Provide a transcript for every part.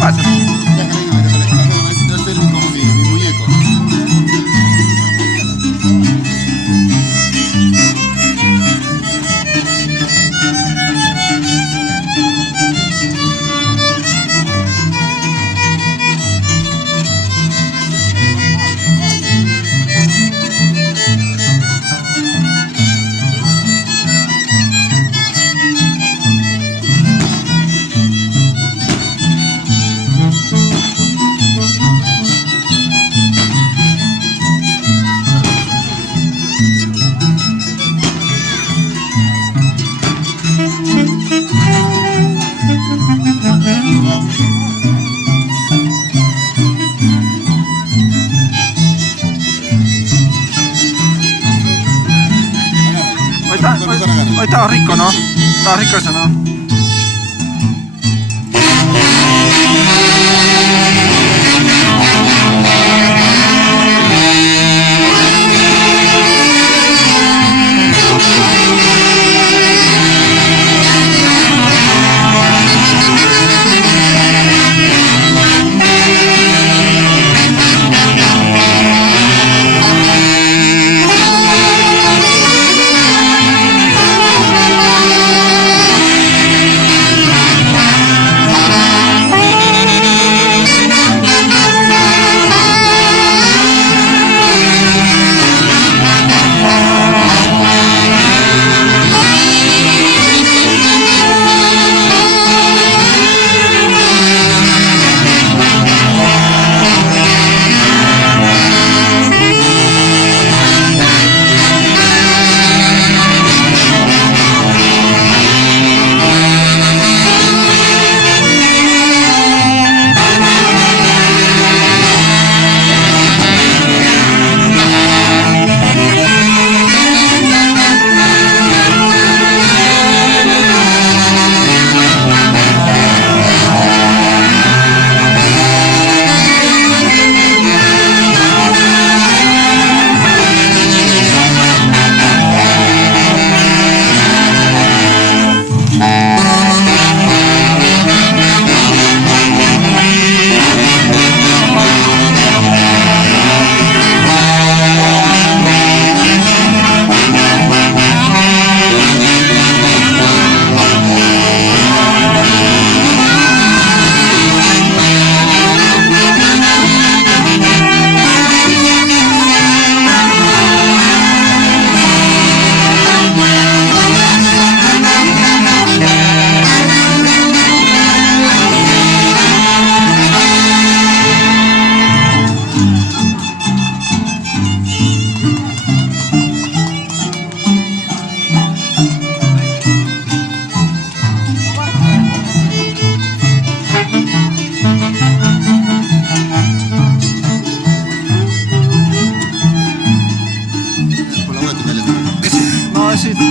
pasa. Va a ser como mi muñeco. Hoy estaba rico, ¿no? Estaba rico eso, ¿no?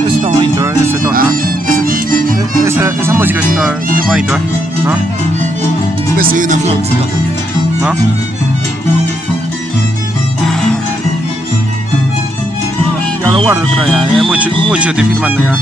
Está bonito, ese tono. Esa música está muy bonito, ¿no? Un beso y una flor. ¿No? Ya lo guardo, creo ya. Mucho estoy filmando ya.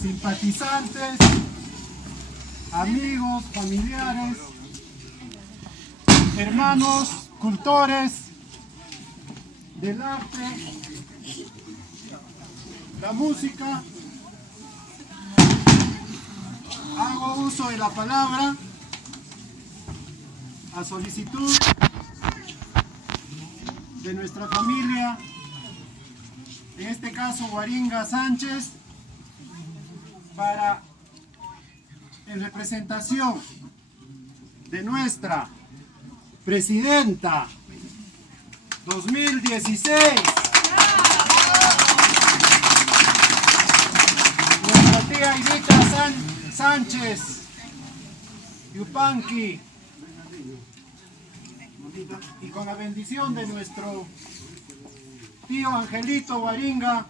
Simpatizantes, amigos, familiares, hermanos, cultores del arte, la música, hago uso de la palabra a solicitud de nuestra familia, en este caso Guaringa Sánchez, para, en representación de nuestra presidenta 2016, nuestra tía Aidita Sánchez Yupanqui, y con la bendición de nuestro tío Angelito Guaringa,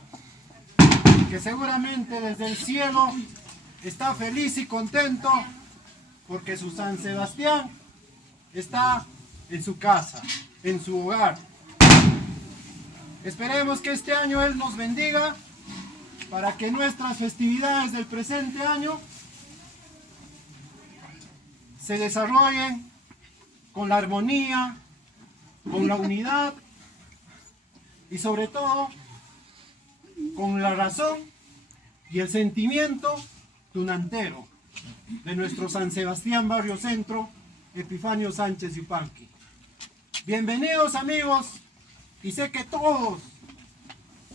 que seguramente desde el cielo está feliz y contento porque su San Sebastián está en su casa, en su hogar. Esperemos que este año Él nos bendiga para que nuestras festividades del presente año se desarrollen con la armonía, con la unidad y sobre todo con la razón y el sentimiento tunantero de nuestro San Sebastián Barrio Centro, Epifanio Sánchez Yupanqui. Bienvenidos amigos, y sé que todos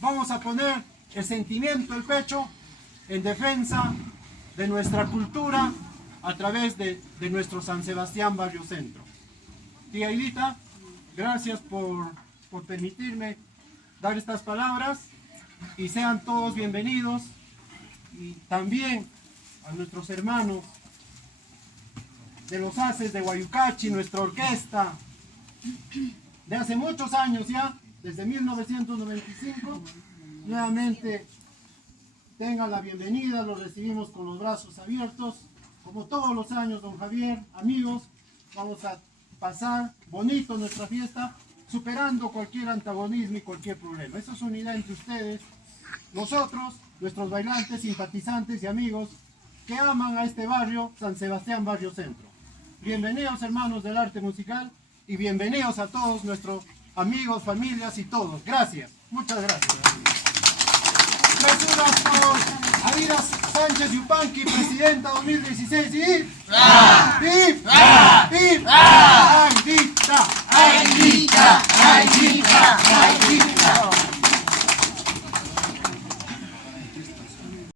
vamos a poner el sentimiento, el pecho, en defensa de nuestra cultura a través de nuestro San Sebastián Barrio Centro. Tía Aidita, gracias por permitirme dar estas palabras. Y sean todos bienvenidos, y también a nuestros hermanos de los Haces de Guayucachi, nuestra orquesta de hace muchos años ya, desde 1995, nuevamente tengan la bienvenida, los recibimos con los brazos abiertos, como todos los años, don Javier, amigos, vamos a pasar bonito nuestra fiesta, superando cualquier antagonismo y cualquier problema. Eso es unidad entre ustedes, nosotros, nuestros bailantes, simpatizantes y amigos que aman a este barrio, San Sebastián Barrio Centro. Bienvenidos hermanos del arte musical y bienvenidos a todos nuestros amigos, familias y todos. Gracias, muchas gracias. Gracias por Aida Sánchez Yupanqui, presidenta 2016 y... ¡Viva! ¡Viva! ¡Viva! ¡Aidita! ¡Aidita! ¡Aidita! ¡Aidita!